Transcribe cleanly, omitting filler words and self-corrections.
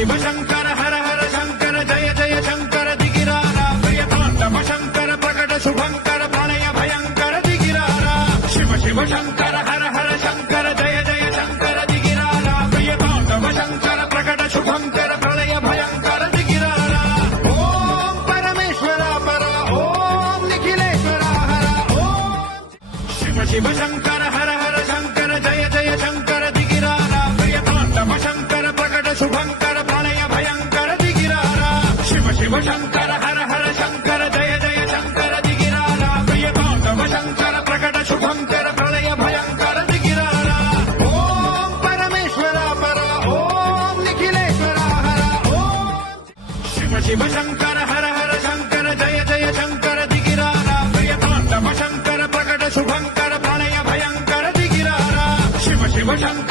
शिव शंकर हर हर शंकर जय जय शंकर दिगिरारा प्रियतांडव शंकर प्रकट शुभंकर प्रणय भयंकर दिगिरारा शिव शिव शंकर हर हर शंकर जय जय शंकर दिगिरारा प्रियतांडव शंकर प्रकट शुभंकर प्रणय भयंकर दिगिरारा ओम परमेश्वर पर ओम निखिलेश्वर हर ओम शिव शिव शंकर हर हर शंकर जय जय शंकर दिगिरारा प्रियतांडव शंकर प्रकट शुभंकर प्रणय भयंकर दिगिरारा शिव शिव शंकर हर हर शंकर जय जय शंकर दिगिरारा प्रियतांडव शंकर प्रकट शुभंकर प्रणय भयंकर दिगिरारा ओम परमेश्वर पर ओम निखिलेश्वर हर ओम शिव शिव शंकर हर हर शंकर जय जय शंकर दिगिरारा प्रियतांडव शंकर प्रकट शुभंकर प्रणय भयंकर दिगिरारा शिव शिव शंकर